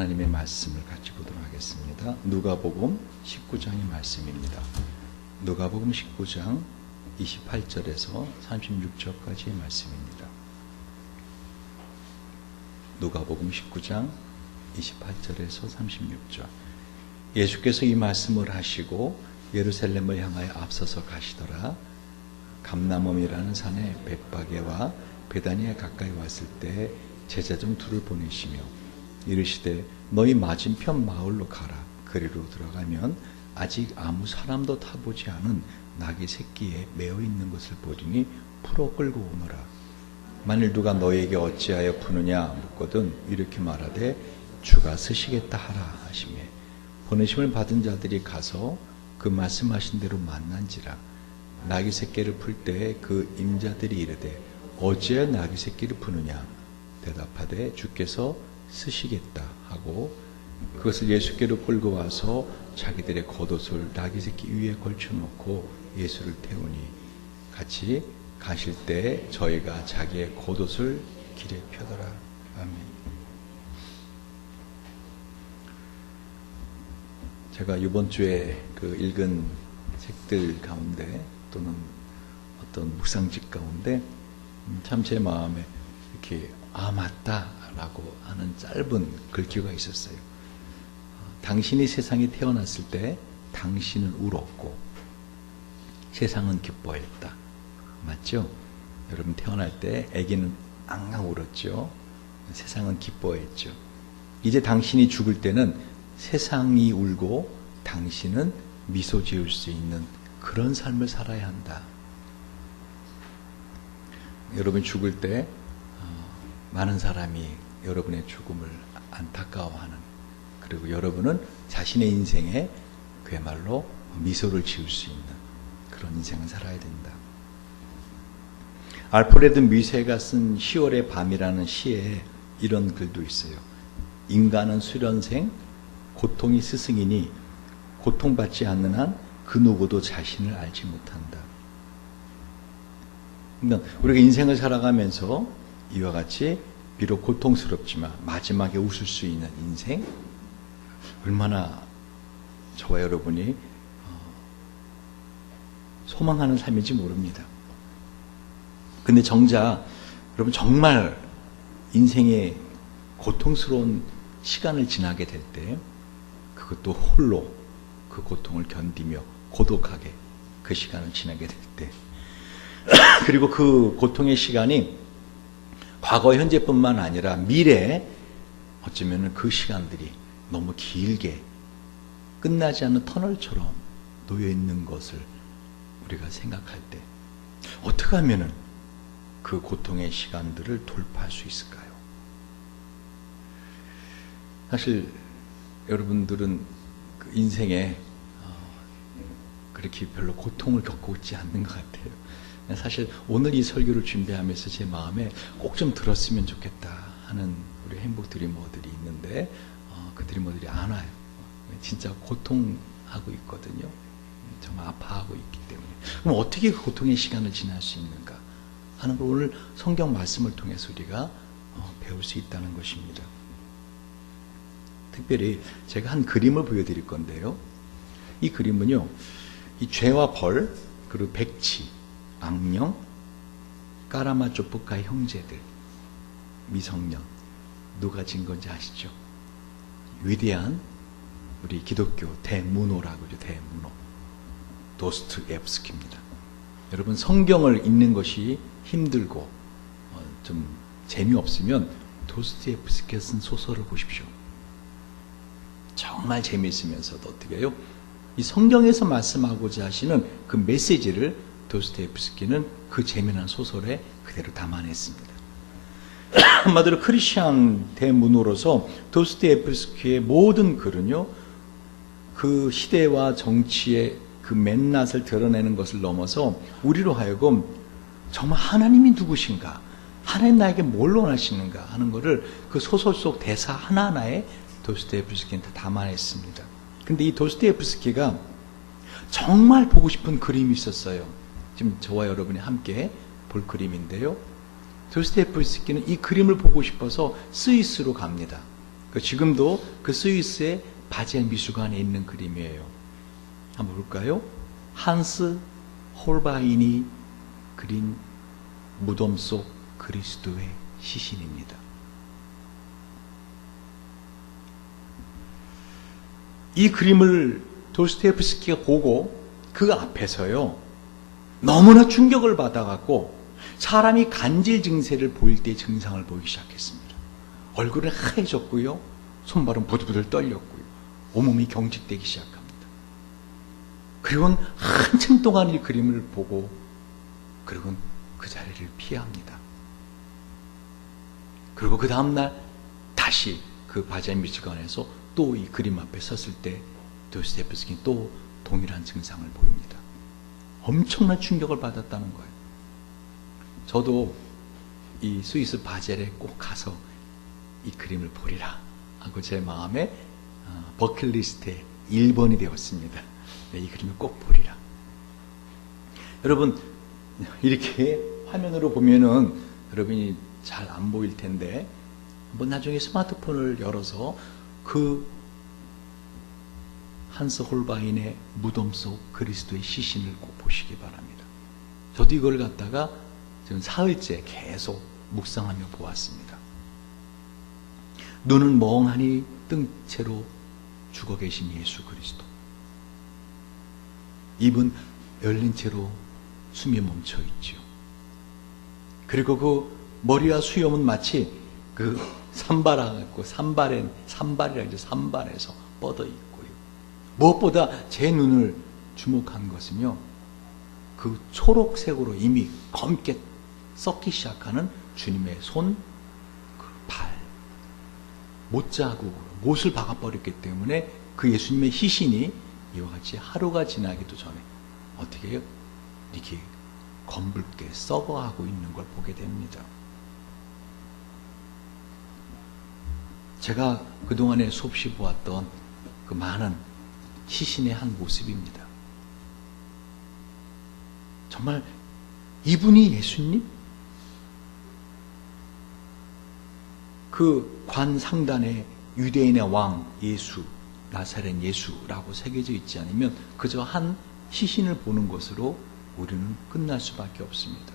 하나님의 말씀을 같이 보도록 하겠습니다. 누가복음 19장의 말씀입니다. 누가복음 19장 28절에서 36절까지의 말씀입니다. 누가복음 19장 28절에서 36절. 예수께서 이 말씀을 하시고 예루살렘을 향하여 앞서서 가시더라. 감람원이라는 산에 벳바게와 베다니에 가까이 왔을 때 제자 중 둘을 보내시며 이르시되 너희 맞은편 마을로 가라. 그리로 들어가면 아직 아무 사람도 타보지 않은 나귀 새끼에 매어 있는 것을 보리니 풀어 끌고 오너라. 만일 누가 너에게 어찌하여 푸느냐 묻거든 이렇게 말하되 주가 쓰시겠다 하라 하시매 보내심을 받은 자들이 가서 그 말씀하신 대로 만난지라. 나귀 새끼를 풀 때 그 임자들이 이르되 어찌하여 나귀 새끼를 푸느냐 대답하되 주께서 쓰시겠다 하고 그것을 예수께로 끌고 와서 자기들의 겉옷을 나귀 새끼 위에 걸쳐놓고 예수를 태우니 같이 가실 때 저희가 자기의 겉옷을 길에 펴더라. 아멘. 제가 이번 주에 그 읽은 책들 가운데 또는 어떤 묵상집 가운데 참 제 마음에 이렇게 맞다 라고 하는 짧은 글귀가 있었어요. 당신이 세상에 태어났을 때 당신은 울었고 세상은 기뻐했다. 맞죠? 여러분 태어날 때 아기는 앙앙 울었죠. 세상은 기뻐했죠. 이제 당신이 죽을 때는 세상이 울고 당신은 미소 지을 수 있는 그런 삶을 살아야 한다. 여러분 죽을 때 많은 사람이 여러분의 죽음을 안타까워하는, 그리고 여러분은 자신의 인생에 그야말로 미소를 지을 수 있는 그런 인생을 살아야 된다. 알프레드 미세가 쓴 10월의 밤이라는 시에 이런 글도 있어요. 인간은 수련생, 고통이 스승이니 고통받지 않는 한 그 누구도 자신을 알지 못한다. 그러니까 우리가 인생을 살아가면서 이와 같이 비록 고통스럽지만 마지막에 웃을 수 있는 인생, 얼마나 저와 여러분이 소망하는 삶인지 모릅니다. 근데 정작 여러분 정말 인생의 고통스러운 시간을 지나게 될 때 그것도 홀로 그 고통을 견디며 고독하게 그 시간을 지나게 될 때 그리고 그 고통의 시간이 과거 현재뿐만 아니라 미래에 어쩌면 그 시간들이 너무 길게 끝나지 않는 터널처럼 놓여 있는 것을 우리가 생각할 때 어떻게 하면 그 고통의 시간들을 돌파할 수 있을까요? 사실 여러분들은 그 인생에 그렇게 별로 고통을 겪고 있지 않는 것 같아요. 사실 오늘 이 설교를 준비하면서 제 마음에 꼭 좀 들었으면 좋겠다 하는 우리 행복 드리머들이 있는데 그 드리머들이 안 와요. 진짜 고통하고 있거든요. 정말 아파하고 있기 때문에. 그럼 어떻게 그 고통의 시간을 지날 수 있는가 하는 걸 오늘 성경 말씀을 통해서 우리가 배울 수 있다는 것입니다. 특별히 제가 한 그림을 보여드릴 건데요. 이 그림은요, 이 죄와 벌, 그리고 백치, 악령, 까라마조프카의 형제들, 미성년, 누가 진 건지 아시죠? 위대한 우리 기독교 대문호라고 하죠. 대문호 도스토옙스키입니다. 여러분 성경을 읽는 것이 힘들고 좀 재미없으면 도스토옙스키가 쓴 소설을 보십시오. 정말 재미있으면서도 어떻게 해요? 이 성경에서 말씀하고자 하시는 그 메시지를 도스토옙스키는 그 재미난 소설에 그대로 담아냈습니다. 한마디로 크리스천 대문호로서 도스토옙스키의 모든 글은요, 그 시대와 정치의 그 맨낯을 드러내는 것을 넘어서 우리로 하여금 정말 하나님이 누구신가, 하나님 나에게 뭘 원하시는가 하는 것을 그 소설 속 대사 하나하나에 도스토옙스키는 다 담아냈습니다. 근데 이 도스토옙스키가 정말 보고 싶은 그림이 있었어요. 지금 저와 여러분이 함께 볼 그림인데요. 도스토옙스키는 이 그림을 보고 싶어서 스위스로 갑니다. 지금도 그 스위스의 바젤 미술관에 있는 그림이에요. 한번 볼까요? 한스 홀바인이 그린 무덤 속 그리스도의 시신입니다. 이 그림을 도스토옙스키가 보고 그 앞에서요, 너무나 충격을 받아갖고 사람이 간질 증세를 보일 때 증상을 보이기 시작했습니다. 얼굴은 하얘졌고요, 손발은 부들부들 떨렸고요, 온몸이 경직되기 시작합니다. 그리고는 한참 동안 이 그림을 보고 그리고는 그 자리를 피합니다. 그리고 그 다음날 다시 그 바젤 미술관에서 또 이 그림 앞에 섰을 때 도스토옙스키는 또 동일한 증상을 보입니다. 엄청난 충격을 받았다는 거예요. 저도 이 스위스 바젤에 꼭 가서 이 그림을 보리라 하고 제 마음에 버킷리스트에 1번이 되었습니다. 네, 이 그림을 꼭 보리라. 여러분, 이렇게 화면으로 보면은 여러분이 잘 안 보일 텐데 한번 나중에 스마트폰을 열어서 그 한스 홀바인의 무덤 속 그리스도의 시신을 꼭 보시기 바랍니다. 저도 이걸 갖다가 지금 사흘째 계속 묵상하며 보았습니다. 눈은 멍하니 뜬 채로 죽어 계신 예수 그리스도, 입은 열린 채로 숨이 멈춰 있지요. 그리고 그 머리와 수염은 마치 그 산발이라 이제 산발에서 뻗어 있고요. 무엇보다 제 눈을 주목한 것은요, 그 초록색으로 이미 검게 썩기 시작하는 주님의 손, 그 발, 못자국으로 못을 박아버렸기 때문에 그 예수님의 시신이 이와 같이 하루가 지나기도 전에 어떻게 해요? 이렇게 검붉게 썩어가고 있는 걸 보게 됩니다. 제가 그동안에 수없이 보았던 그 많은 시신의 한 모습입니다. 정말 이분이 예수님? 그 관 상단에 유대인의 왕 예수, 나사렛 예수라고 새겨져 있지 않으면 그저 한 시신을 보는 것으로 우리는 끝날 수밖에 없습니다.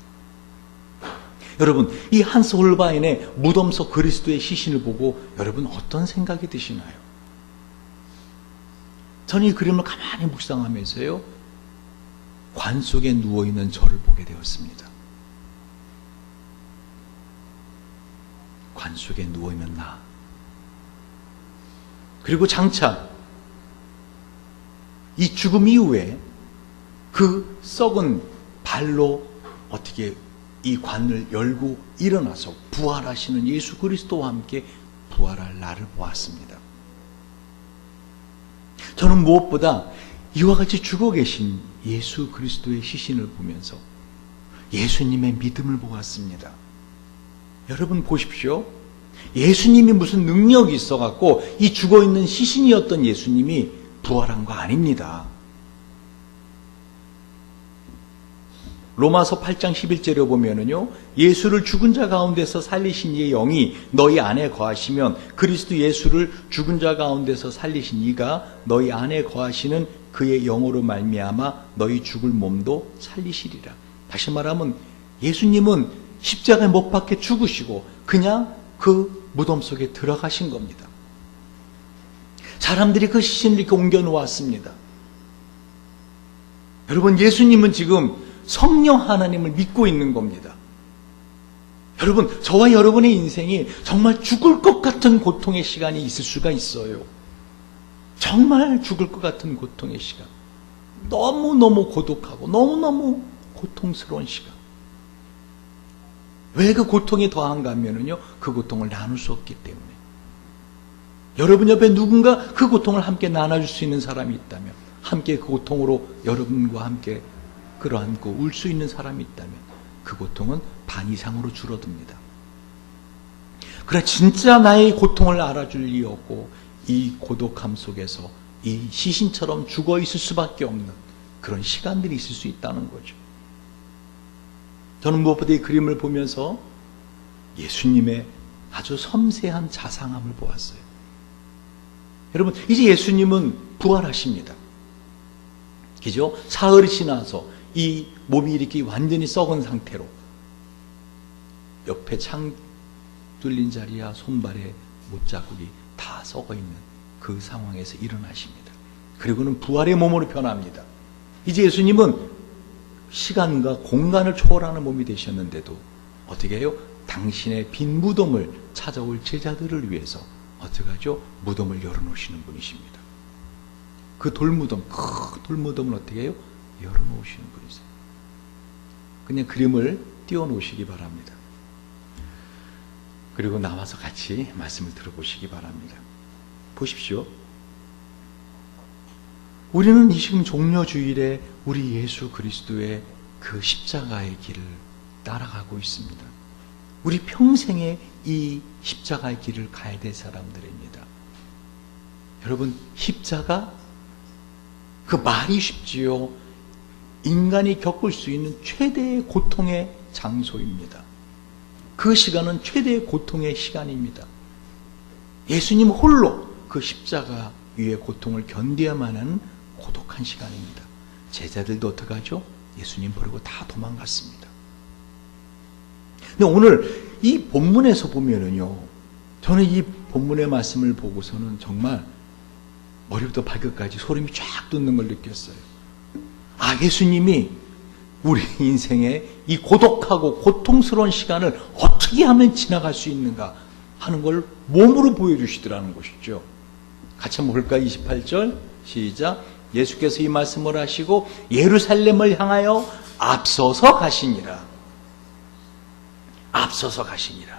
여러분, 이 한스 홀바인의 무덤 속 그리스도의 시신을 보고 여러분 어떤 생각이 드시나요? 저는 이 그림을 가만히 묵상하면서요, 관 속에 누워있는 저를 보게 되었습니다. 관 속에 누워있는 나. 그리고 장차 이 죽음 이후에 그 썩은 발로 어떻게 이 관을 열고 일어나서 부활하시는 예수 그리스도와 함께 부활할 날을 보았습니다. 저는 무엇보다 이와 같이 죽어 계신 예수 그리스도의 시신을 보면서 예수님의 믿음을 보았습니다. 여러분 보십시오. 예수님이 무슨 능력이 있어갖고 이 죽어있는 시신이었던 예수님이 부활한 거 아닙니다. 로마서 8장 11절에 보면은요, 예수를 죽은 자 가운데서 살리신 이의 영이 너희 안에 거하시면 그리스도 예수를 죽은 자 가운데서 살리신 이가 너희 안에 거하시는 그의 영으로 말미암아 너희 죽을 몸도 살리시리라. 다시 말하면 예수님은 십자가에 못 박혀 죽으시고 그냥 그 무덤 속에 들어가신 겁니다. 사람들이 그 시신을 이렇게 옮겨 놓았습니다. 여러분, 예수님은 지금 성령 하나님을 믿고 있는 겁니다. 여러분, 저와 여러분의 인생이 정말 죽을 것 같은 고통의 시간이 있을 수가 있어요. 정말 죽을 것 같은 고통의 시간. 너무너무 고독하고 너무너무 고통스러운 시간. 왜 그 고통이 더한가 하면요, 그 고통을 나눌 수 없기 때문에. 여러분 옆에 누군가 그 고통을 함께 나눠줄 수 있는 사람이 있다면, 함께 그 고통으로 여러분과 함께 끌어안고 울 수 있는 사람이 있다면 그 고통은 반 이상으로 줄어듭니다. 그러나 진짜 나의 고통을 알아줄 리 없고 이 고독함 속에서 이 시신처럼 죽어 있을 수밖에 없는 그런 시간들이 있을 수 있다는 거죠. 저는 무엇보다 이 그림을 보면서 예수님의 아주 섬세한 자상함을 보았어요. 여러분, 이제 예수님은 부활하십니다. 그죠? 사흘이 지나서 이 몸이 이렇게 완전히 썩은 상태로 옆에 창 뚫린 자리야 손발에 못자국이 다 썩어 있는 그 상황에서 일어나십니다. 그리고는 부활의 몸으로 변합니다. 이제 예수님은 시간과 공간을 초월하는 몸이 되셨는데도 어떻게 해요? 당신의 빈 무덤을 찾아올 제자들을 위해서 어떻게 하죠? 무덤을 열어놓으시는 분이십니다. 그 돌무덤, 큰 돌무덤을 어떻게 해요? 열어놓으시는 분이세요. 그냥 그림을 띄워놓으시기 바랍니다. 그리고 나와서 같이 말씀을 들어보시기 바랍니다. 보십시오. 우리는 이 지금 종려주일에 우리 예수 그리스도의 그 십자가의 길을 따라가고 있습니다. 우리 평생에 이 십자가의 길을 가야 될 사람들입니다. 여러분, 십자가 그 말이 쉽지요. 인간이 겪을 수 있는 최대의 고통의 장소입니다. 그 시간은 최대의 고통의 시간입니다. 예수님 홀로 그 십자가 위의 고통을 견뎌야만 하는 고독한 시간입니다. 제자들도 어떡하죠? 예수님 버리고 다 도망갔습니다. 근데 오늘 이 본문에서 보면은요, 저는 이 본문의 말씀을 보고서는 정말 머리부터 발끝까지 소름이 쫙 돋는 걸 느꼈어요. 아, 예수님이 우리 인생의 이 고독하고 고통스러운 시간을 어떻게 하면 지나갈 수 있는가 하는 걸 몸으로 보여주시더라는 것이죠. 같이 한번 볼까요? 28절 시작. 예수께서 이 말씀을 하시고 예루살렘을 향하여 앞서서 가시니라. 앞서서 가시니라.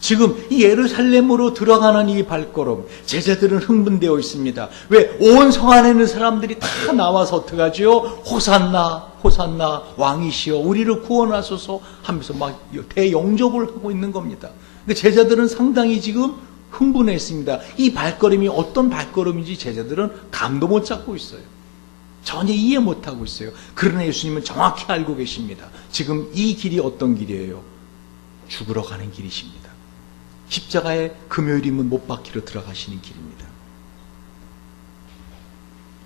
지금 이 예루살렘으로 들어가는 이 발걸음, 제자들은 흥분되어 있습니다. 왜? 온 성 안에 있는 사람들이 다 나와서 어떡하죠? 호산나, 호산나, 왕이시여 우리를 구원하소서 하면서 막 대영접을 하고 있는 겁니다. 근데 제자들은 상당히 지금 흥분했습니다. 이 발걸음이 어떤 발걸음인지 제자들은 감도 못 잡고 있어요. 전혀 이해 못하고 있어요. 그러나 예수님은 정확히 알고 계십니다. 지금 이 길이 어떤 길이에요? 죽으러 가는 길이십니다. 십자가의 금요일이면 못 박히러 들어가시는 길입니다.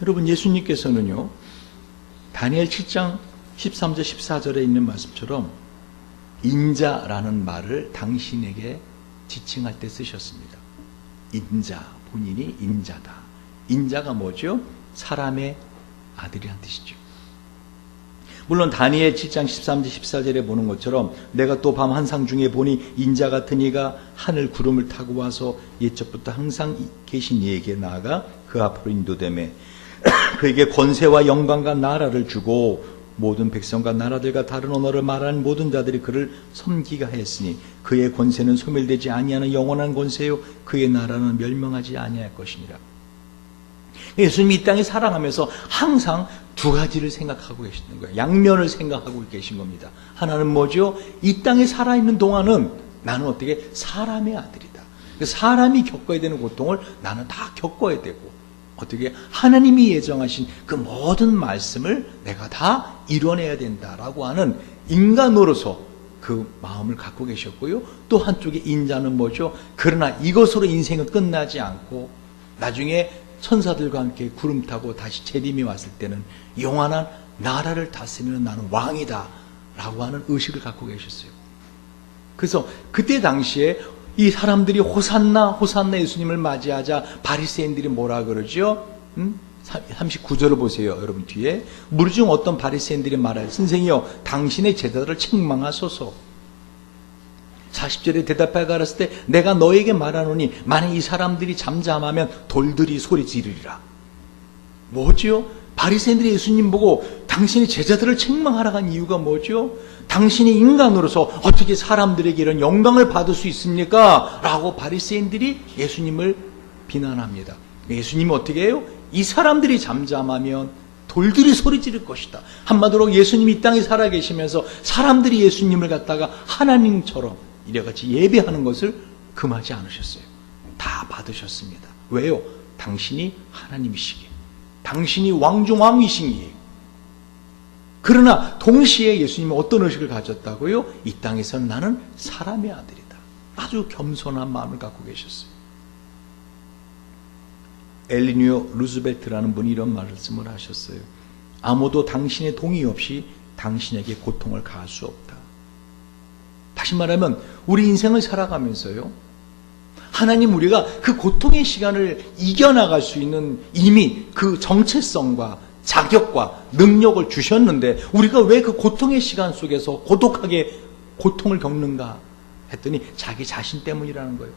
여러분, 예수님께서는요, 다니엘 7장 13절 14절에 있는 말씀처럼 인자라는 말을 당신에게 지칭할 때 쓰셨습니다. 인자, 본인이 인자다. 인자가 뭐죠? 사람의 아들이란 뜻이죠. 물론 다니엘 7장 13절 14절에 보는 것처럼 내가 또 밤 한상 중에 보니 인자 같은 이가 하늘 구름을 타고 와서 옛적부터 항상 계신 이에게 나아가 그 앞으로 인도되매 그에게 권세와 영광과 나라를 주고 모든 백성과 나라들과 다른 언어를 말하는 모든 자들이 그를 섬기게 하였으니 그의 권세는 소멸되지 아니하는 영원한 권세요 그의 나라는 멸망하지 아니할 것이니라. 예수님이 이 땅에 살아가면서 항상 두 가지를 생각하고 계시는 거예요. 양면을 생각하고 계신 겁니다. 하나는 뭐죠? 이 땅에 살아있는 동안은 나는 어떻게 사람의 아들이다. 사람이 겪어야 되는 고통을 나는 다 겪어야 되고 어떻게 하나님이 예정하신 그 모든 말씀을 내가 다 이뤄내야 된다라고 하는 인간으로서 그 마음을 갖고 계셨고요. 또 한쪽에 인자는 뭐죠? 그러나 이것으로 인생은 끝나지 않고 나중에 천사들과 함께 구름 타고 다시 재림이 왔을 때는 영원한 나라를 다스리는 나는 왕이다 라고 하는 의식을 갖고 계셨어요. 그래서 그때 당시에 이 사람들이 호산나 호산나 예수님을 맞이하자 바리새인들이 뭐라 그러죠? 39절을 보세요. 여러분 뒤에 무리 중 어떤 바리새인들이 말하여 선생이여 당신의 제자들을 책망하소서. 40절에 대답하여 가라사대 때 내가 너에게 말하노니 만약 이 사람들이 잠잠하면 돌들이 소리 지르리라. 뭐죠? 바리새인들이 예수님 보고 당신의 제자들을 책망하라고 한 이유가 뭐죠? 당신이 인간으로서 어떻게 사람들에게 이런 영광을 받을 수 있습니까? 라고 바리새인들이 예수님을 비난합니다. 예수님이 어떻게 해요? 이 사람들이 잠잠하면 돌들이 소리 지를 것이다. 한마디로 예수님이 이 땅에 살아계시면서 사람들이 예수님을 갖다가 하나님처럼 이래같이 예배하는 것을 금하지 않으셨어요. 다 받으셨습니다. 왜요? 당신이 하나님이시기에. 당신이 왕중 왕이시기에. 그러나 동시에 예수님은 어떤 의식을 가졌다고요? 이 땅에서는 나는 사람의 아들이다. 아주 겸손한 마음을 갖고 계셨어요. 엘리니오 루즈벨트라는 분이 이런 말씀을 하셨어요. 아무도 당신의 동의 없이 당신에게 고통을 가할 수 없다. 다시 말하면 우리 인생을 살아가면서요, 하나님 우리가 그 고통의 시간을 이겨나갈 수 있는 이미 그 정체성과 자격과 능력을 주셨는데 우리가 왜 그 고통의 시간 속에서 고독하게 고통을 겪는가 했더니 자기 자신 때문이라는 거예요.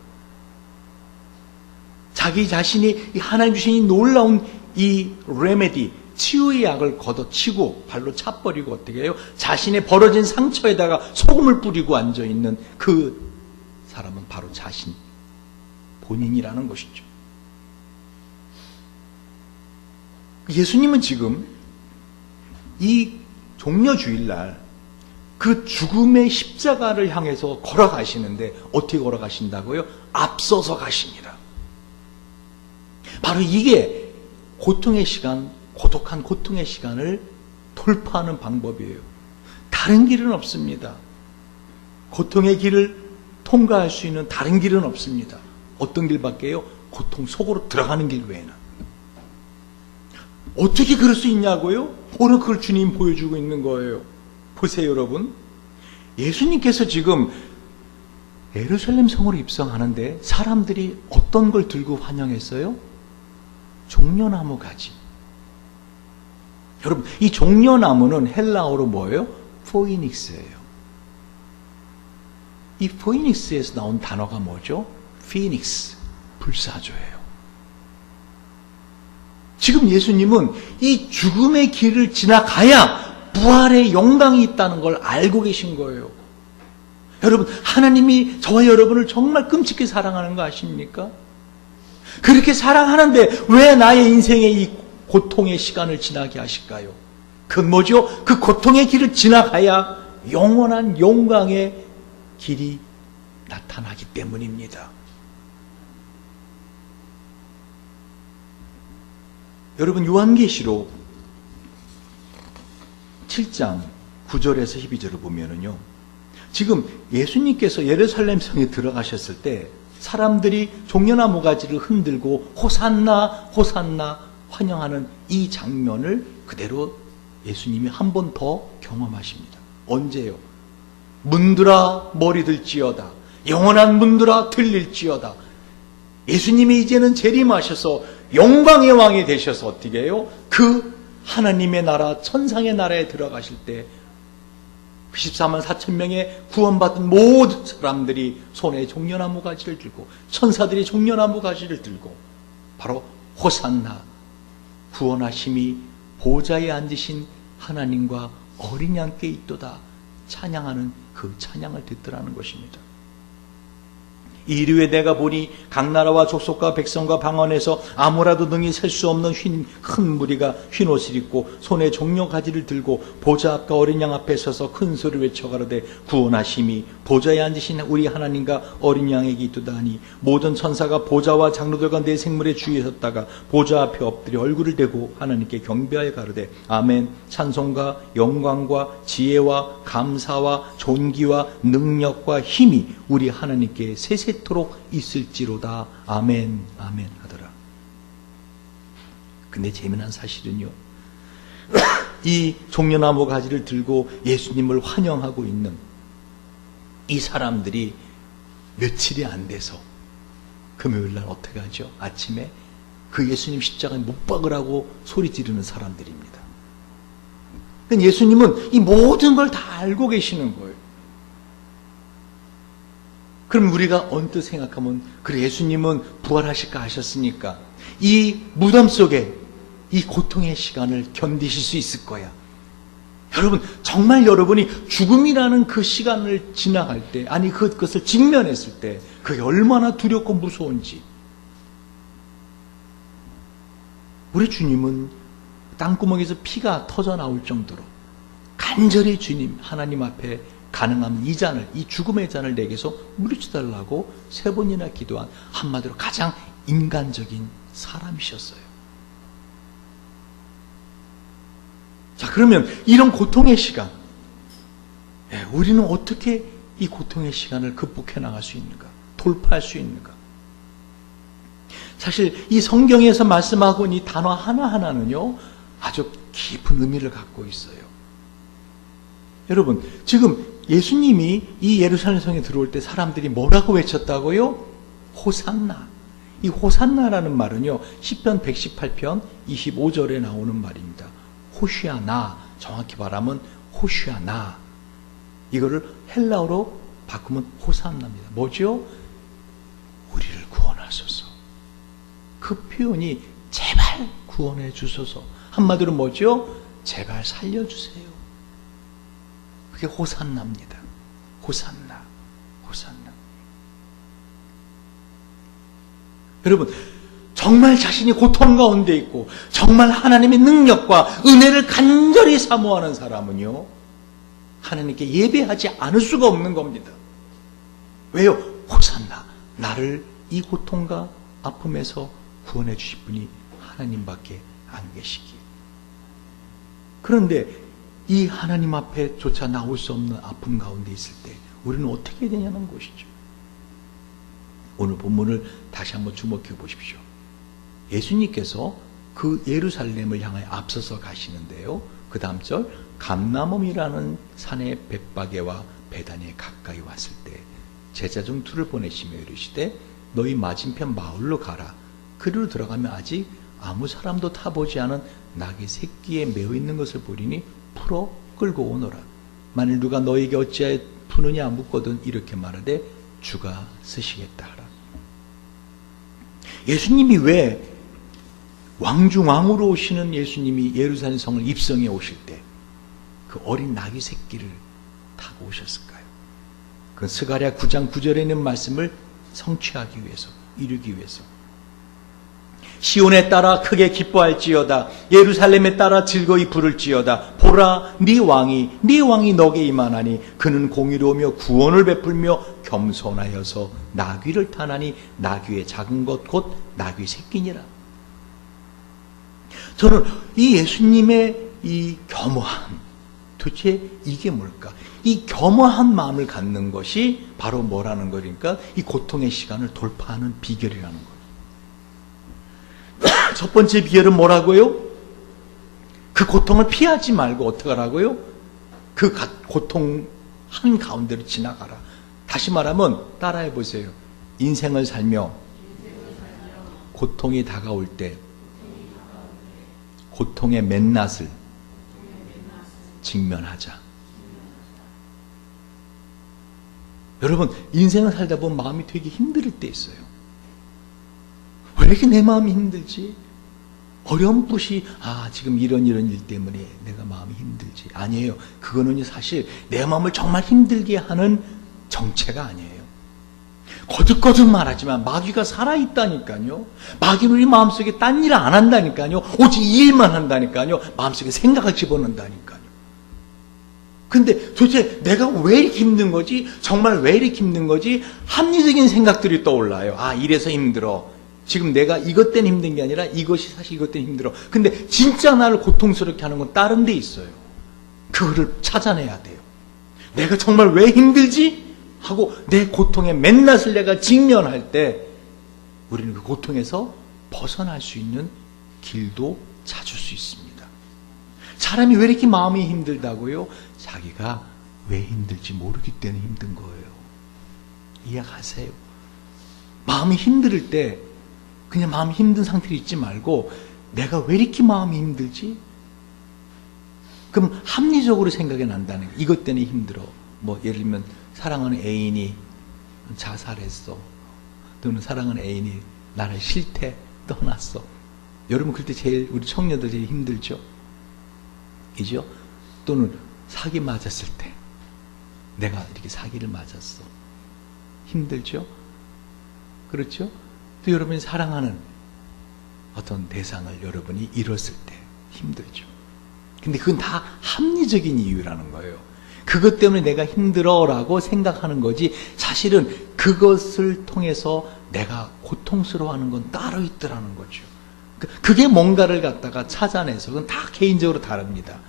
자기 자신이 하나님 주신 이 놀라운 이 레메디, 치유의 약을 걷어치고 발로 차버리고 어떻게 해요? 자신의 벌어진 상처에다가 소금을 뿌리고 앉아있는 그 사람은 바로 자신, 본인이라는 것이죠. 예수님은 지금 이 종려주일날 그 죽음의 십자가를 향해서 걸어가시는데 어떻게 걸어가신다고요? 앞서서 가십니다. 바로 이게 고통의 시간, 고독한 고통의 시간을 돌파하는 방법이에요. 다른 길은 없습니다. 고통의 길을 통과할 수 있는 다른 길은 없습니다. 어떤 길밖에요? 고통 속으로 들어가는 길 외에는. 어떻게 그럴 수 있냐고요? 오늘 그걸 주님 보여주고 있는 거예요. 보세요, 여러분. 예수님께서 지금 예루살렘 성으로 입성하는데 사람들이 어떤 걸 들고 환영했어요? 종려나무 가지. 여러분, 이 종려나무는 헬라어로 뭐예요? 포이닉스예요. 이 포이닉스에서 나온 단어가 뭐죠? 피닉스, 불사조예요. 지금 예수님은 이 죽음의 길을 지나가야 부활의 영광이 있다는 걸 알고 계신 거예요. 여러분, 하나님이 저와 여러분을 정말 끔찍히 사랑하는 거 아십니까? 그렇게 사랑하는데 왜 나의 인생의 이 고통의 시간을 지나게 하실까요? 그건 뭐죠? 그 고통의 길을 지나가야 영원한 영광의 길이 나타나기 때문입니다. 여러분, 요한계시록 7장 9절에서 12절을 보면은요, 지금 예수님께서 예루살렘 성에 들어가셨을 때 사람들이 종려나무 가지를 흔들고 호산나 호산나 환영하는 이 장면을 그대로 예수님이 한 번 더 경험하십니다. 언제요? 문들아 머리 들지어다, 영원한 문들아 들릴지어다. 예수님이 이제는 재림하셔서 영광의 왕이 되셔서 어떻게 해요? 그 하나님의 나라, 천상의 나라에 들어가실 때 14만 4천 명의 구원받은 모든 사람들이 손에 종려나무 가지를 들고 천사들이 종려나무 가지를 들고 바로 호산나, 구원하심이 보좌에 앉으신 하나님과 어린 양께 있도다 찬양하는 그 찬양을 듣더라는 것입니다. 이르되 내가 보니 각 나라와 족속과 백성과 방언에서 아무라도 능히 셀 수 없는 큰 무리가 흰 옷을 입고 손에 종려 가지를 들고 보좌 앞과 어린 양 앞에 서서 큰 소리를 외쳐 가로되 구원하심이 보좌에 앉으신 우리 하나님과 어린 양에게 있도다 하니 모든 천사가 보좌와 장로들과 내 생물의 주위에 섰다가 보좌 앞에 엎드려 얼굴을 대고 하나님께 경배하여 가로되 아멘. 찬송과 영광과 지혜와 감사와 존귀와 능력과 힘이 우리 하나님께 세세토록 있을지로다. 아멘, 아멘 하더라. 근데 재미난 사실은요, 이 종려나무 가지를 들고 예수님을 환영하고 있는 이 사람들이 며칠이 안 돼서 금요일날 어떻게 하죠? 아침에 그 예수님 십자가에 못 박으라고 소리 지르는 사람들입니다. 그러니까 예수님은 이 모든 걸 다 알고 계시는 거예요. 그럼 우리가 언뜻 생각하면 그래, 예수님은 부활하실까 하셨으니까 이 무덤 속에 이 고통의 시간을 견디실 수 있을 거야. 여러분, 정말 여러분이 죽음이라는 그 시간을 지나갈 때, 아니 그것을 직면했을 때 그게 얼마나 두렵고 무서운지. 우리 주님은 땅구멍에서 피가 터져 나올 정도로 간절히 주님 하나님 앞에 가능하면 이 잔을, 이 죽음의 잔을 내게서 물리쳐달라고 3번이나 기도한, 한마디로 가장 인간적인 사람이셨어요. 자, 그러면 이런 고통의 시간, 우리는 어떻게 이 고통의 시간을 극복해 나갈 수 있는가? 돌파할 수 있는가? 사실 이 성경에서 말씀하고 있는 이 단어 하나하나는요, 아주 깊은 의미를 갖고 있어요. 여러분, 지금 예수님이 이 예루살렘 성에 들어올 때 사람들이 뭐라고 외쳤다고요? 호산나. 이 호산나라는 말은요, 시편 118편 25절에 나오는 말입니다. 호시아나, 정확히 말하면 호시아나. 이거를 헬라어로 바꾸면 호산나입니다. 뭐죠? 우리를 구원하소서. 그 표현이 제발 구원해 주소서. 한마디로 뭐죠? 제발 살려주세요. 그게 호산나입니다. 호산나, 호산나. 여러분, 정말 자신이 고통 가운데 있고 정말 하나님의 능력과 은혜를 간절히 사모하는 사람은요, 하나님께 예배하지 않을 수가 없는 겁니다. 왜요? 호산나, 나를 이 고통과 아픔에서 구원해 주실 분이 하나님밖에 안 계시기에. 그런데 이 하나님 앞에 조차 나올 수 없는 아픔 가운데 있을 때 우리는 어떻게 해야 되냐는 것이죠. 오늘 본문을 다시 한번 주목해 보십시오. 예수님께서 그 예루살렘을 향해 앞서서 가시는데요, 그 다음 절, 감람음이라는 산의 벳바게와 베다니에 가까이 왔을 때 제자 중 둘을 보내시며 이르시되 너희 맞은편 마을로 가라. 그리로 들어가면 아직 아무 사람도 타보지 않은 낙이 새끼에 매어 있는 것을 보리니 풀어 끌고 오너라. 만일 누가 너에게 어찌하여 푸느냐 묻거든 이렇게 말하되 주가 쓰시겠다 하라. 예수님이 왜 왕중왕으로 오시는 예수님이 예루살렘 성을 입성해 오실 때 그 어린 나귀 새끼를 타고 오셨을까요? 그 스가랴 9장 9절에 있는 말씀을 성취하기 위해서, 이루기 위해서. 시온에 따라 크게 기뻐할지어다. 예루살렘에 따라 즐거이 부를지어다. 보라, 네 왕이 너게 임하나니 그는 공의로우며 구원을 베풀며 겸손하여서 나귀를 타나니 나귀의 작은 것 곧 나귀 새끼니라. 저는 이 예수님의 이 겸허함, 도대체 이게 뭘까? 이 겸허한 마음을 갖는 것이 바로 뭐라는 거니까 이 고통의 시간을 돌파하는 비결이라는 거예요. 첫 번째 비결은 뭐라고요? 그 고통을 피하지 말고 어떻게 하라고요? 그 고통 한 가운데로 지나가라. 다시 말하면 따라해 보세요. 인생을 살며 고통이 다가올 때 고통의 맨낯을 직면하자. 여러분, 인생을 살다 보면 마음이 되게 힘들 때 있어요. 왜 이렇게 내 마음이 힘들지? 어렴풋이 지금 이런 일 때문에 내가 마음이 힘들지. 아니에요. 그거는 사실 내 마음을 정말 힘들게 하는 정체가 아니에요. 거듭거듭 말하지만 마귀가 살아있다니까요. 마귀는 우리 마음속에 딴 일을 안 한다니까요. 오직 이 일만 한다니까요. 마음속에 생각을 집어넣는다니까요. 근데 도대체 내가 왜 이렇게 힘든 거지? 정말 왜 이렇게 힘든 거지? 합리적인 생각들이 떠올라요. 이래서 힘들어. 지금 내가 이것 때문에 힘든 게 아니라 이것이 사실 이것 때문에 힘들어. 근데 진짜 나를 고통스럽게 하는 건 다른 데 있어요. 그거를 찾아내야 돼요. 내가 정말 왜 힘들지? 하고 내 고통의 맨낯을 내가 직면할 때 우리는 그 고통에서 벗어날 수 있는 길도 찾을 수 있습니다. 사람이 왜 이렇게 마음이 힘들다고요? 자기가 왜 힘들지 모르기 때문에 힘든 거예요. 이해하세요? 마음이 힘들 때 그냥 마음이 힘든 상태로 있지 말고 내가 왜 이렇게 마음이 힘들지? 그럼 합리적으로 생각이 난다는 거예요. 이것 때문에 힘들어. 뭐 예를 들면 사랑하는 애인이 자살했어. 또는 사랑하는 애인이 나를 싫대 떠났어. 여러분 그때 제일 우리 청년들 제일 힘들죠? 이죠? 또는 사기 맞았을 때 내가 이렇게 사기를 맞았어. 힘들죠? 그렇죠? 또 여러분이 사랑하는 어떤 대상을 여러분이 잃었을 때 힘들죠. 근데 그건 다 합리적인 이유라는 거예요. 그것 때문에 내가 힘들어라고 생각하는 거지 사실은 그것을 통해서 내가 고통스러워하는 건 따로 있더라는 거죠. 그게 뭔가를 갖다가 찾아내서 그건 다 개인적으로 다릅니다.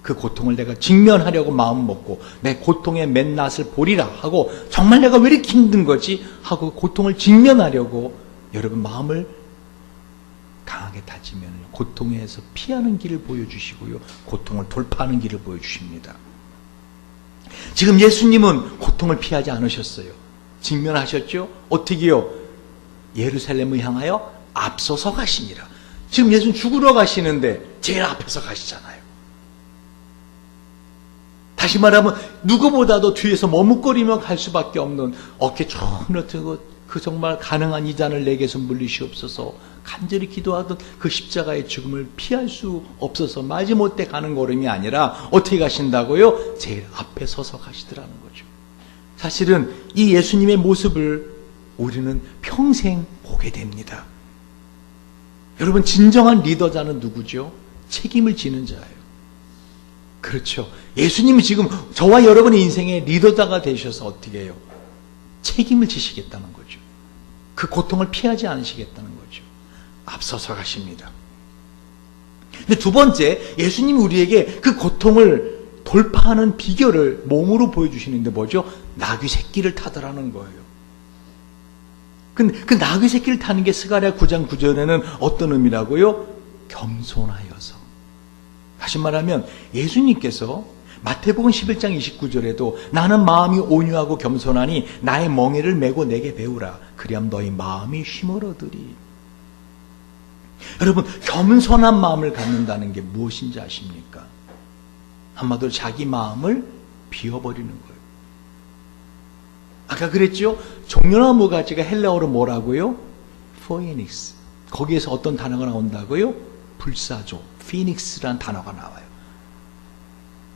그 고통을 내가 직면하려고 마음 먹고 내 고통의 맨낯을 보리라 하고 정말 내가 왜 이렇게 힘든 거지 하고 고통을 직면하려고 여러분 마음을 강하게 다지면 고통에서 피하는 길을 보여주시고요, 고통을 돌파하는 길을 보여주십니다. 지금 예수님은 고통을 피하지 않으셨어요. 직면하셨죠? 어떻게요? 예루살렘을 향하여 앞서서 가시니라. 지금 예수님 죽으러 가시는데 제일 앞에서 가시잖아요. 다시 말하면 누구보다도 뒤에서 머뭇거리며 갈 수밖에 없는, 어깨 쭉 늘어뜨고 그 정말 가능한 이 잔을 내게서 물리시옵소서 간절히 기도하던 그 십자가의 죽음을 피할 수 없어서 마지못해 가는 걸음이 아니라 어떻게 가신다고요? 제일 앞에 서서 가시더라는 거죠. 사실은 이 예수님의 모습을 우리는 평생 보게 됩니다. 여러분, 진정한 리더자는 누구죠? 책임을 지는 자예요. 그렇죠. 예수님이 지금 저와 여러분의 인생의 리더자가 되셔서 어떻게 해요? 책임을 지시겠다는 거죠. 그 고통을 피하지 않으시겠다는 거죠. 앞서서 가십니다. 근데 두 번째, 예수님이 우리에게 그 고통을 돌파하는 비결을 몸으로 보여주시는데 뭐죠? 나귀 새끼를 타더라는 거예요. 그 나귀 새끼를 타는 게 스가랴 9장 9절에는 어떤 의미라고요? 겸손하여서. 다시 말하면 예수님께서 마태복음 11장 29절에도 나는 마음이 온유하고 겸손하니 나의 멍에를 메고 내게 배우라. 그리하면 너희 마음이 쉼을 얻으리. 여러분, 겸손한 마음을 갖는다는 게 무엇인지 아십니까? 한마디로 자기 마음을 비워버리는 거예요. 아까 그랬죠? 종려나무 가지가 헬라어로 뭐라고요? 포에닉스. 거기에서 어떤 단어가 나온다고요? 불사조, 피닉스라는 단어가 나와요.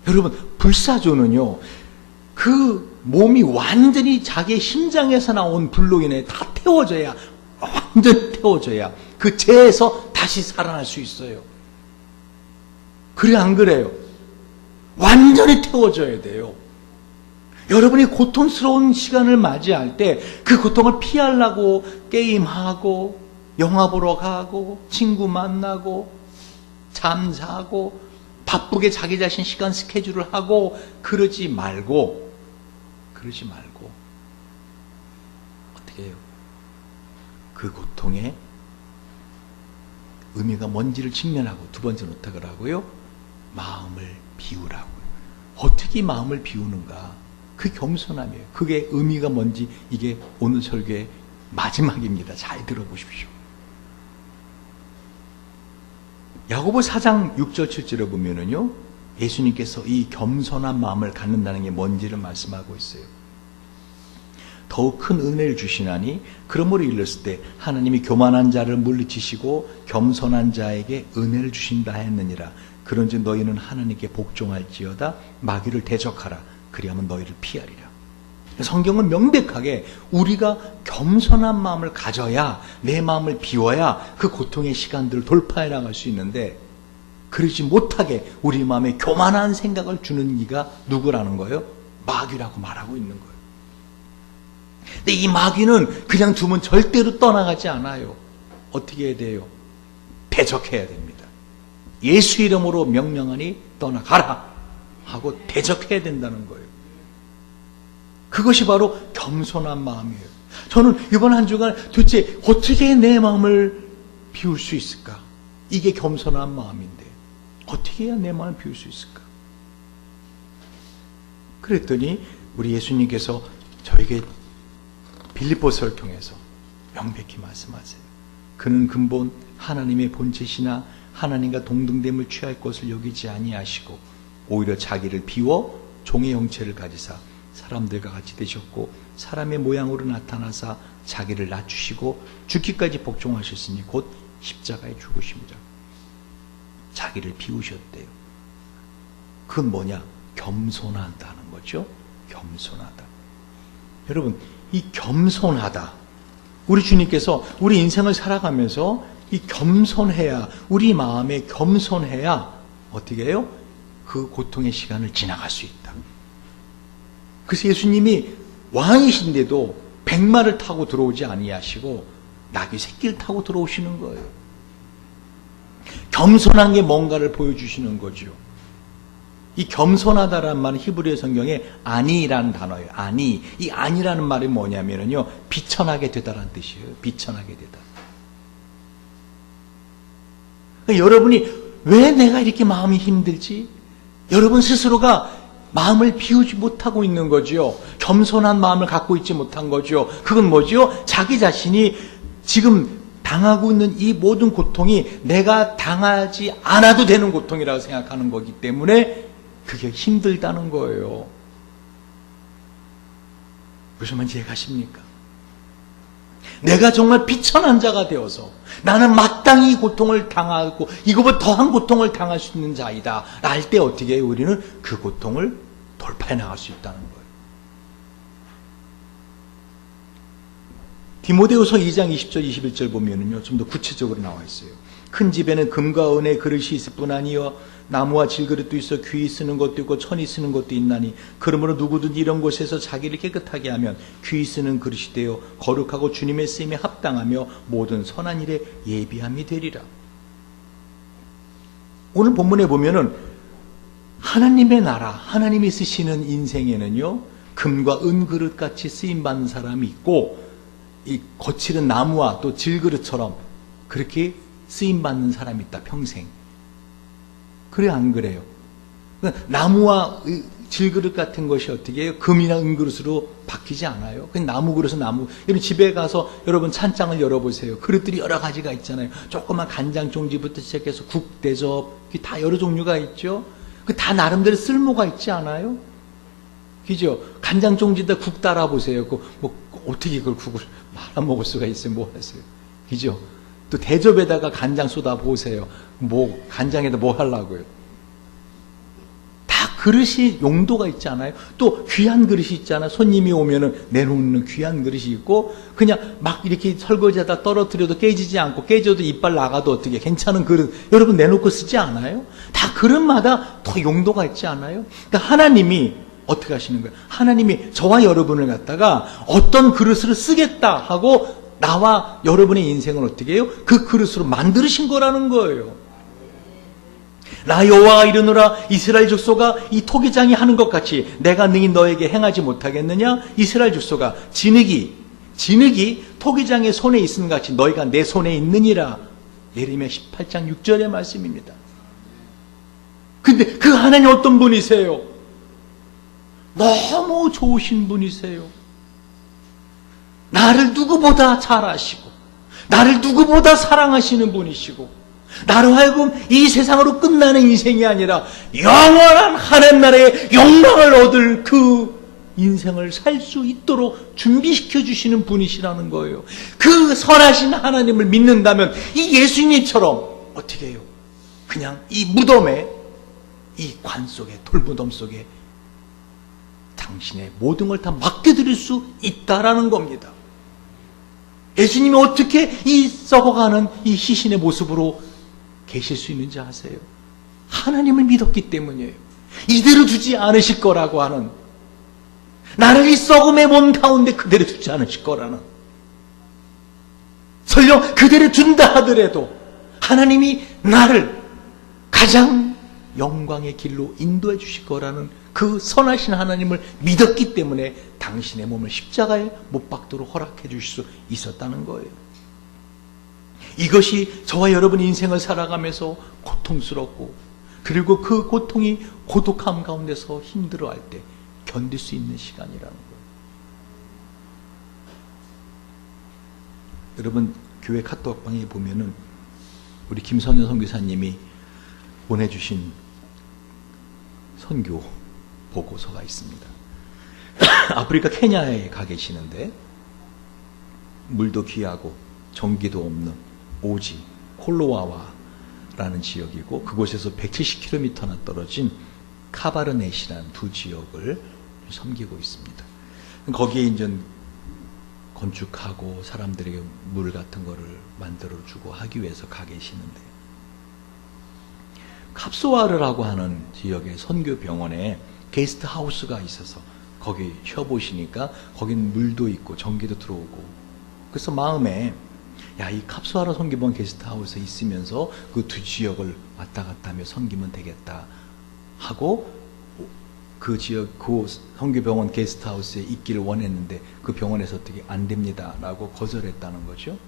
여러분, 불사조는요, 그 몸이 완전히 자기의 심장에서 나온 불로 인해 다 태워져야, 완전히 태워져야 그 재에서 다시 살아날 수 있어요. 그래, 안 그래요? 완전히 태워져야 돼요. 여러분이 고통스러운 시간을 맞이할 때 그 고통을 피하려고 게임하고 영화 보러 가고 친구 만나고 잠자고 바쁘게 자기 자신 시간 스케줄을 하고 그러지 말고 어떻게 해요? 그 고통의 의미가 뭔지를 직면하고, 두 번째는 어떻게 하라고요? 마음을 비우라고요. 어떻게 마음을 비우는가? 그 겸손함이에요. 그게 의미가 뭔지, 이게 오늘 설교의 마지막입니다. 잘 들어보십시오. 야고보 4장 6절 7절에 보면은요, 예수님께서 이 겸손한 마음을 갖는다는 게 뭔지를 말씀하고 있어요. 더욱 큰 은혜를 주시나니 그러므로 일렀을 때 하나님이 교만한 자를 물리치시고 겸손한 자에게 은혜를 주신다 했느니라. 그런즉 너희는 하나님께 복종할지어다. 마귀를 대적하라. 그리하면 너희를 피하리라. 성경은 명백하게 우리가 겸손한 마음을 가져야, 내 마음을 비워야 그 고통의 시간들을 돌파해 나갈 수 있는데, 그러지 못하게 우리 마음에 교만한 생각을 주는 이가 누구라는 거예요? 마귀라고 말하고 있는 거예요. 근데 이 마귀는 그냥 두면 절대로 떠나가지 않아요. 어떻게 해야 돼요? 대적해야 됩니다. 예수 이름으로 명령하니 떠나가라 하고 대적해야 된다는 거예요. 그것이 바로 겸손한 마음이에요. 저는 이번 한 주간 도대체 어떻게 내 마음을 비울 수 있을까? 이게 겸손한 마음인데 어떻게 해야 내 마음을 비울 수 있을까? 그랬더니 우리 예수님께서 저에게 빌립보서를 통해서 명백히 말씀하세요. 그는 근본 하나님의 본체시나 하나님과 동등됨을 취할 것을 여기지 아니하시고 오히려 자기를 비워 종의 형체를 가지사 사람들과 같이 되셨고 사람의 모양으로 나타나사 자기를 낮추시고 죽기까지 복종하셨으니 곧 십자가에 죽으십니다. 자기를 비우셨대요. 그건 뭐냐? 겸손하다는 거죠. 겸손하다. 여러분, 이 겸손하다, 우리 주님께서 우리 인생을 살아가면서 이 겸손해야, 우리 마음에 겸손해야 어떻게 해요? 그 고통의 시간을 지나갈 수 있다. 그래서 예수님이 왕이신데도 백마를 타고 들어오지 아니하시고 나귀 새끼를 타고 들어오시는 거예요. 겸손한 게 뭔가를 보여주시는 거죠. 이 겸손하다라는 말은 히브리어 성경에 아니라는 단어예요. 아니. 이 아니라는 말이 뭐냐면요, 비천하게 되다라는 뜻이에요. 비천하게 되다. 그러니까 여러분이 왜 내가 이렇게 마음이 힘들지? 여러분 스스로가 마음을 비우지 못하고 있는 거지요. 겸손한 마음을 갖고 있지 못한 거지요. 그건 뭐지요? 자기 자신이 지금 당하고 있는 이 모든 고통이 내가 당하지 않아도 되는 고통이라고 생각하는 거기 때문에 그게 힘들다는 거예요. 무슨 말인지 이해가십니까? 내가 정말 비천한 자가 되어서 나는 마땅히 고통을 당하고 이거보다 더한 고통을 당할 수 있는 자이다 랄 때 어떻게 해요? 우리는 그 고통을 돌파해 나갈 수 있다는 거예요. 디모데후서 2장 20절 21절 보면은요, 좀 더 구체적으로 나와 있어요. 큰 집에는 금과 은의 그릇이 있을 뿐 아니요 나무와 질그릇도 있어 귀히 쓰는 것도 있고 천이 쓰는 것도 있나니 그러므로 누구든지 이런 곳에서 자기를 깨끗하게 하면 귀히 쓰는 그릇이 되어 거룩하고 주님의 쓰임에 합당하며 모든 선한 일에 예비함이 되리라. 오늘 본문에 보면은 하나님의 나라, 하나님이 쓰시는 인생에는요, 금과 은 그릇같이 쓰임받는 사람이 있고 이 거칠은 나무와 또 질그릇처럼 그렇게 쓰임받는 사람이 있다, 평생. 그래, 안 그래요? 나무와 질그릇 같은 것이 어떻게 해요? 금이나 은그릇으로 바뀌지 않아요. 그냥 나무 그릇은 나무. 여러분 집에 가서 여러분 찬장을 열어보세요. 그릇들이 여러 가지가 있잖아요. 조그만 간장 종지부터 시작해서 국, 대접, 다 여러 종류가 있죠. 그 다 나름대로 쓸모가 있지 않아요? 그죠? 간장 종지에다 국 따라 보세요. 뭐 어떻게 그걸 국을 말아 먹을 수가 있어요? 뭐 하세요? 그죠? 또 대접에다가 간장 쏟아 보세요. 뭐 간장에다 뭐 하려고요? 다 그릇이 용도가 있잖아요. 또 귀한 그릇이 있잖아요. 손님이 오면은 내놓는 귀한 그릇이 있고 그냥 막 이렇게 설거지하다 떨어뜨려도 깨지지 않고 깨져도 이빨 나가도 어떻게 괜찮은 그릇 여러분 내놓고 쓰지 않아요? 다 그릇마다 더 용도가 있지 않아요? 그러니까 하나님이 어떻게 하시는 거예요? 하나님이 저와 여러분을 갖다가 어떤 그릇을 쓰겠다 하고 나와 여러분의 인생을 어떻게 해요? 그 그릇으로 만드신 거라는 거예요. 나 여호와가 이르노라 이스라엘 족속아 이 토기장이 하는 것 같이 내가 능히 너에게 행하지 못하겠느냐? 이스라엘 족속아 진흙이 토기장의 손에 있음 같이 너희가 내 손에 있느니라. 예레미야 18장 6절의 말씀입니다. 근데 그 하나님 어떤 분이세요? 너무 좋으신 분이세요. 나를 누구보다 잘 아시고 나를 누구보다 사랑하시는 분이시고 나로 하여금 이 세상으로 끝나는 인생이 아니라 영원한 하나님 나라의 영광을 얻을 그 인생을 살 수 있도록 준비시켜 주시는 분이시라는 거예요. 그 선하신 하나님을 믿는다면 이 예수님처럼 어떻게 해요? 그냥 이 무덤에 이 관 속에 돌무덤 속에 당신의 모든 걸 다 맡겨드릴 수 있다라는 겁니다. 예수님이 어떻게 이 썩어가는 이 시신의 모습으로 계실 수 있는지 아세요? 하나님을 믿었기 때문이에요. 이대로 두지 않으실 거라고 하는, 나를 이 썩음의 몸 가운데 그대로 두지 않으실 거라는, 설령 그대로 둔다 하더라도 하나님이 나를 가장 영광의 길로 인도해 주실 거라는 그 선하신 하나님을 믿었기 때문에 당신의 몸을 십자가에 못 박도록 허락해 주실 수 있었다는 거예요. 이것이 저와 여러분의 인생을 살아가면서 고통스럽고 그리고 그 고통이 고독함 가운데서 힘들어할 때 견딜 수 있는 시간이라는 거예요. 여러분 교회 카톡방에 보면은 우리 김선현 선교사님이 보내주신 선교 보고서가 있습니다. 아프리카 케냐에 가 계시는데 물도 귀하고 전기도 없는 오지 콜로와와라는 지역이고 그곳에서 170km나 떨어진 카바르넷이라는 두 지역을 섬기고 있습니다. 거기에 이제 건축하고 사람들에게 물 같은 거를 만들어주고 하기 위해서 가 계시는데 캅소아르라고 하는 지역의 선교 병원에 게스트 하우스가 있어서 거기 쉬어보시니까 거긴 물도 있고 전기도 들어오고 그래서 마음에 야, 이 캅소아르 선교병원 게스트 하우스에 있으면서 그 두 지역을 왔다 갔다 하며 섬기면 되겠다 하고 그 지역 그 성교병원 게스트하우스에 있기를 원했는데 그 병원에서 어떻게 안 됩니다 라고 거절했다는 거죠.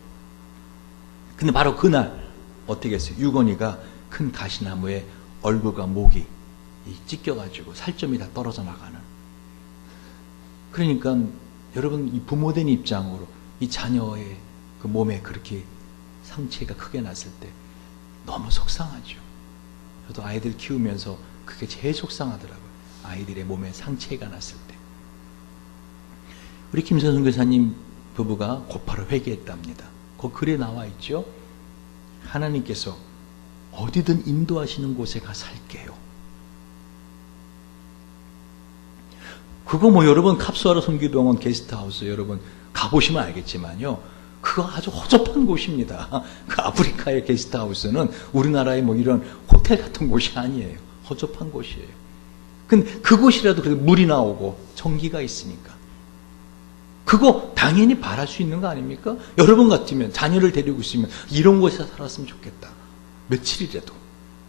근데 바로 그날 어떻게 했어요? 유건이가 큰 가시나무에 얼굴과 목이 찢겨가지고 살점이 다 떨어져 나가는. 그러니까 여러분, 이 부모된 입장으로 이 자녀의 그 몸에 그렇게 상처가 크게 났을 때 너무 속상하죠. 저도 아이들 키우면서 그게 제일 속상하더라고요. 아이들의 몸에 상처가 났을 때. 우리 김선순 교사님 부부가 곧바로 회개했답니다. 그 글에 나와 있죠. 하나님께서 어디든 인도하시는 곳에 가 살게요. 그거 뭐 여러분 캅스와르 선교병원 게스트하우스 여러분 가보시면 알겠지만요. 그거 아주 허접한 곳입니다. 그 아프리카의 게스트하우스는 우리나라의 뭐 이런 호텔 같은 곳이 아니에요. 허접한 곳이에요. 근데 그곳이라도 그래도 물이 나오고 전기가 있으니까. 그거 당연히 바랄 수 있는 거 아닙니까? 여러분 같으면 자녀를 데리고 있으면 이런 곳에서 살았으면 좋겠다. 며칠이라도.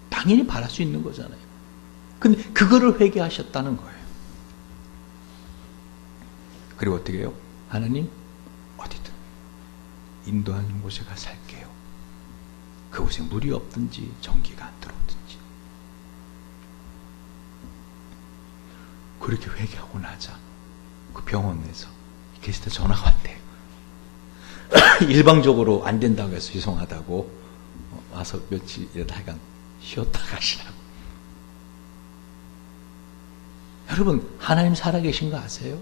당연히 바랄 수 있는 거잖아요. 근데 그거를 회개하셨다는 거예요. 그리고 어떻게 해요? 하나님, 어디든 인도하는 곳에 가 살게요. 그곳에 물이 없든지 전기가 안 들어오든지. 그렇게 회개하고 나자 그 병원에서 게스트 전화가 왔대요. 일방적으로 안 된다고 해서 죄송하다고 와서 며칠 하여간 쉬었다 가시라고. 여러분, 하나님 살아계신 거 아세요?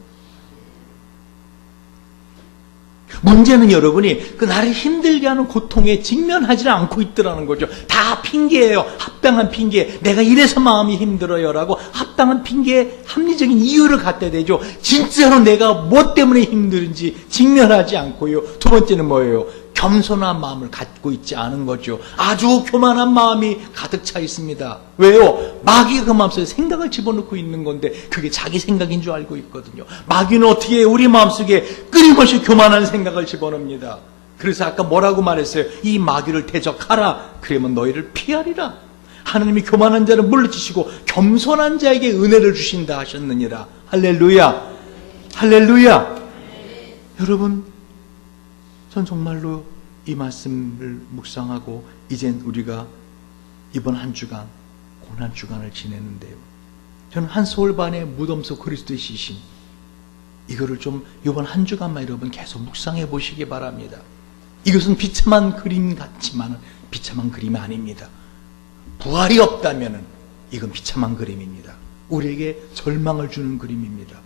문제는 여러분이 그 나를 힘들게 하는 고통에 직면하지 않고 있더라는 거죠. 다 핑계예요. 합당한 핑계. 내가 이래서 마음이 힘들어요라고 합당한 핑계에 합리적인 이유를 갖다 대죠. 진짜로 내가 뭐 때문에 힘든지 직면하지 않고요. 두 번째는 뭐예요? 겸손한 마음을 갖고 있지 않은 거죠. 아주 교만한 마음이 가득 차 있습니다. 왜요? 마귀가 그 마음속에 생각을 집어넣고 있는 건데 그게 자기 생각인 줄 알고 있거든요. 마귀는 어떻게 해요? 우리 마음속에 끊임없이 교만한 생각을 집어넣습니다. 그래서 아까 뭐라고 말했어요? 이 마귀를 대적하라. 그러면 너희를 피하리라. 하나님이 교만한 자를 물리치시고 겸손한 자에게 은혜를 주신다 하셨느니라. 할렐루야. 할렐루야. 여러분, 전 정말로 이 말씀을 묵상하고 이젠 우리가 이번 한 주간 고난 주간을 지내는데요. 저는 한서울 반의 무덤 속 그리스도의 시신, 이거를 좀 이번 한 주간만 여러분 계속 묵상해 보시기 바랍니다. 이것은 비참한 그림 같지만 비참한 그림이 아닙니다. 부활이 없다면 이건 비참한 그림입니다. 우리에게 절망을 주는 그림입니다.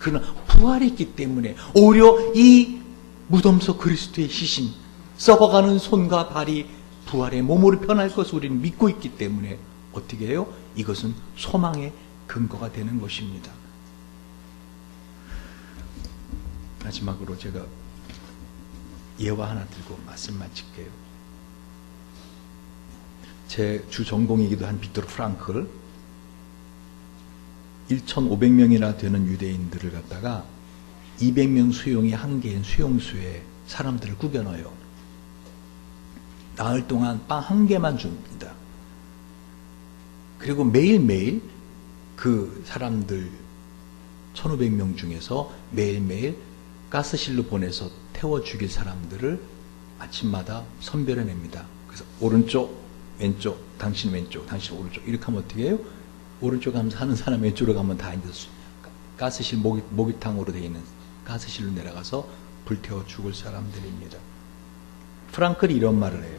그러나 부활이 있기 때문에 오히려 이 무덤 속 그리스도의 시신, 썩어가는 손과 발이 부활의 몸으로 변할 것을 우리는 믿고 있기 때문에 어떻게 해요? 이것은 소망의 근거가 되는 것입니다. 마지막으로 제가 예화 하나 들고 말씀 마칠게요. 제 주 전공이기도 한 빅토르 프랑클, 1,500명이나 되는 유대인들을 갖다가 200명 수용이 한계인 수용소에 사람들을 구겨 넣어요. 나흘 동안 빵 한 개만 줍니다. 그리고 매일매일 그 사람들 1,500명 중에서 매일매일 가스실로 보내서 태워 죽일 사람들을 아침마다 선별해냅니다. 그래서 오른쪽, 왼쪽, 당신 왼쪽, 당신 오른쪽 이렇게 하면 어떻게 해요? 오른쪽 가면서 하는 사람 왼쪽으로 가면 다 이제 가스실 모기탕으로 되어 있는 가스실로 내려가서 불태워 죽을 사람들입니다. 프랑클이 이런 말을 해요.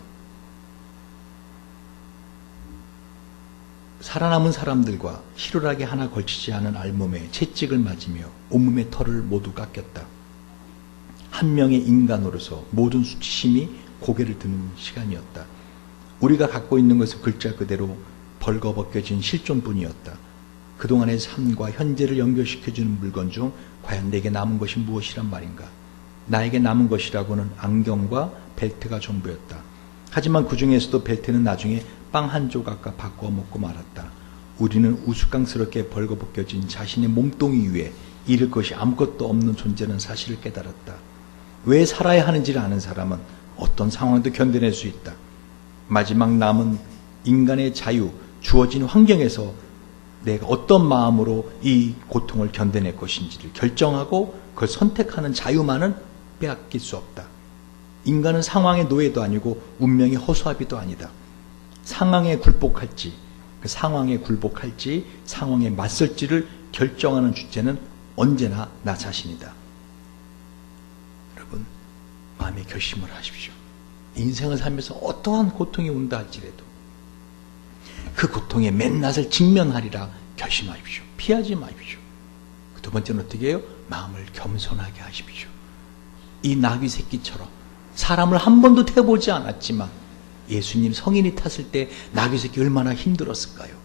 살아남은 사람들과 희로하게 하나 걸치지 않은 알몸에 채찍을 맞으며 온몸의 털을 모두 깎였다. 한 명의 인간으로서 모든 수치심이 고개를 드는 시간이었다. 우리가 갖고 있는 것은 글자 그대로 벌거벗겨진 실존뿐이었다. 그동안의 삶과 현재를 연결시켜주는 물건 중 과연 내게 남은 것이 무엇이란 말인가? 나에게 남은 것이라고는 안경과 벨트가 전부였다. 하지만 그 중에서도 벨트는 나중에 빵 한 조각과 바꾸어 먹고 말았다. 우리는 우스꽝스럽게 벌거벗겨진 자신의 몸뚱이 위에 잃을 것이 아무것도 없는 존재는 사실을 깨달았다. 왜 살아야 하는지를 아는 사람은 어떤 상황도 견뎌낼 수 있다. 마지막 남은 인간의 자유, 주어진 환경에서 내가 어떤 마음으로 이 고통을 견뎌낼 것인지를 결정하고 그걸 선택하는 자유만은 빼앗길 수 없다. 인간은 상황의 노예도 아니고 운명의 허수아비도 아니다. 상황에 굴복할지, 그 상황에 굴복할지, 상황에 맞설지를 결정하는 주체는 언제나 나 자신이다. 여러분, 마음의 결심을 하십시오. 인생을 살면서 어떠한 고통이 온다 할지라도 그 고통의 맨낯을 직면하리라 결심하십시오. 피하지 마십시오. 두 번째는 어떻게 해요? 마음을 겸손하게 하십시오. 이 나귀 새끼처럼 사람을 한 번도 태워보지 않았지만 예수님 성인이 탔을 때 나귀 새끼 얼마나 힘들었을까요?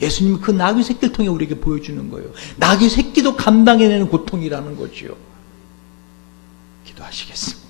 예수님은 그 나귀 새끼를 통해 우리에게 보여주는 거예요. 나귀 새끼도 감당해내는 고통이라는 거지요. 기도하시겠습니다.